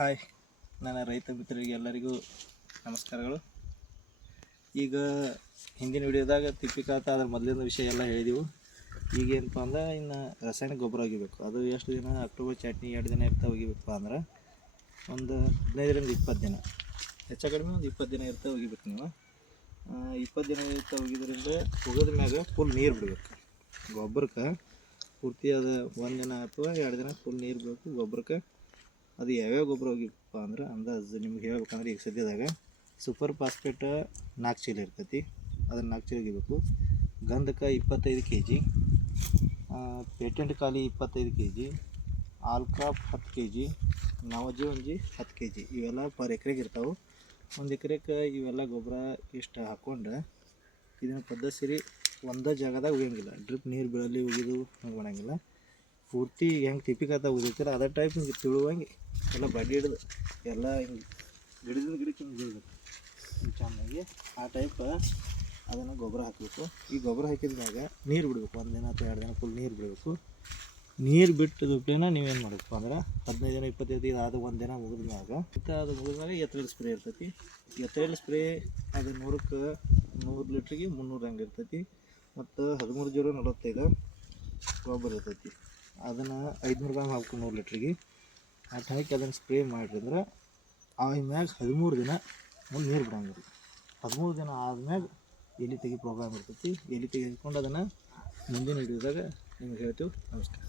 Hi, ನನ್ನ ರೈತ ಮಿತ್ರರಿಗೆ ಎಲ್ಲರಿಗೂ ನಮಸ್ಕಾರಗಳು. ಈಗ ಹಿಂದಿನ ವಿಡಿಯೋದಾಗ ತಿಪ್ಪಿಕಾತ ಅದ್ರ ಮೊದಲಿನ ವಿಷಯ ಎಲ್ಲ ಹೇಳಿದೆವು. ಈಗೇನಪ್ಪ ಅಂದ್ರೆ ಇನ್ನು ರಾಸಾಯನಿಕ ಗೊಬ್ಬರ ಒಗಿಬೇಕು. ಅದು ಎಷ್ಟು ದಿನ, ಅಕ್ಟೋಬರ್ ಚಟ್ನಿ 2 ದಿನ ಇರ್ತಾ ಒಗಿಬೇಕಪ್ಪ ಅಂದ್ರೆ ಒಂದು 15ರಿಂದ 20 ದಿನ, ಹೆಚ್ಚು ಕಡಿಮೆ ಒಂದು 20 ದಿನ ಇರ್ತಾ ಒಗಿಬೇಕು. ನೀವು 20 ದಿನ ಇರ್ತಾ ಒಗಿದ್ರಿಂದ ಒಗದ ಮ್ಯಾಗ ಫುಲ್ ನೀರು ಬಿಡಬೇಕು. ಗೊಬ್ಬರಕ್ಕೆ ಪೂರ್ತಿ ಅದು 1 ದಿನ ಅಥವಾ 2 ದಿನ ಫುಲ್ ನೀರು ಬೇಕು ಗೊಬ್ಬರಕ್ಕೆ. ಅದು ಯಾವ್ಯಾವ ಗೊಬ್ಬರ ಹೋಗಿಪ್ಪ ಅಂದ್ರೆ ಅಂದಾಜು ನಿಮ್ಗೆ ಹೇಳ್ಬೇಕಂದ್ರೆ ಈಗ ಸದ್ಯದಾಗ ಸೂಪರ್ ಫಾಸ್ಫೇಟ್ 4 ಚೀಲ ಇರ್ತೈತಿ, ಅದನ್ನು 4 ಚೀಲ ಒಗಿಬೇಕು. ಗಂಧಕ 25 kg, ಪೇಟೆಂಟ್ ಖಾಲಿ 25 kg, ಆಲ್ಕ್ರಾಫ್ 10 kg, ನವಜೀವಂಜಿ 10 kg. ಇವೆಲ್ಲ ಪರ್ ಎಕರೆಗೆ ಇರ್ತಾವೆ. 1 ಎಕರೆಗೆ ಇವೆಲ್ಲ ಗೊಬ್ಬರ ಇಷ್ಟು ಹಾಕ್ಕೊಂಡು ಇದನ್ನು ಪದ್ಧತಿ ಸೇರಿ ಒಂದೇ ಜಾಗದಾಗ ಒಗಿಯಂಗಿಲ್ಲ. ಡ್ರಿಪ್ ನೀರು ಬೀಳಲ್ಲಿ ಒಗಿದು ಹಂಗೆ ಮಾಡೋಂಗಿಲ್ಲ. ಪೂರ್ತಿ ಹೆಂಗೆ ತಿಪ್ಪಿಕಾತ ಒಗಿತೀರ ಅದೇ ಟೈಪ್ ಹಿಂಗೆ ತಿಳುವಂಗೆ ಎಲ್ಲ ಬಡ್ಡಿ ಹಿಡಿದು ಎಲ್ಲ ಹಿಂಗೆ ಗಿಡದಿಂದ ಗಿಡಕ್ಕೆ ಹಿಂಗೆ ಬೀಳ್ಬೇಕು ಹಿಂಗೆ ಚೆನ್ನಾಗಿ. ಆ ಟೈಪ್ ಅದನ್ನು ಗೊಬ್ಬರ ಹಾಕಬೇಕು. ಈ ಗೊಬ್ಬರ ಹಾಕಿದಾಗ ನೀರು ಬಿಡಬೇಕು. 1 ದಿನ ಅಥವಾ 2 ದಿನ ಫುಲ್ ನೀರು ಬಿಡಬೇಕು. ನೀರು ಬಿಟ್ಟದಕ್ಕೇನ ನೀವೇನು ಮಾಡಬೇಕು ಅಂದ್ರೆ 15 ದಿನ 25 ದಿನ ಆದ 1 ದಿನ ಮುಗಿದ್ಮ್ಯಾಗ ಅದು ಮುಗಿದ್ಮ್ಯಾಗ ಎತ್ತರಲ್ ಸ್ಪ್ರೇ ಇರ್ತೈತಿ. ಎತ್ತರಲ್ ಸ್ಪ್ರೇ ಅದು 100ಕ್ಕೆ 100 ಲೀಟ್ರಿಗೆ 300 ಹಂಗೆ ಇರ್ತೈತಿ. ಮತ್ತು 13-0-45 ಗೊಬ್ಬರ ಇರ್ತೈತಿ. ಅದನ್ನು 500 ಗ್ರಾಮ್ ಹಾಕ್ಬೇಕು 100 ಲೀಟ್ರಿಗೆ. ಅಷ್ಟು ಹಾಕಿ ಅದನ್ನು ಸ್ಪ್ರೇ ಮಾಡಿದ್ರೆ ಆಮ್ಯಾಗ 13 ದಿನ ಮುಂದೆ ನೀರು ಬಿಡಂಗಿಲ್ಲ. 13 ದಿನ ಆದ್ಮ್ಯಾಗ ಎಲೆ ತೆಗಿ ಪ್ರೋಗ್ರಾಮ್ ಇರ್ತೈತಿ. ಎಲೆ ತೆಗೆದುಕೊಂಡು ಅದನ್ನು ಮುಂದಿನ ಹಿಡಿಯೋದಾಗ ನಿಮ್ಗೆ ಹೇಳ್ತೀವಿ. ನಮಸ್ಕಾರ.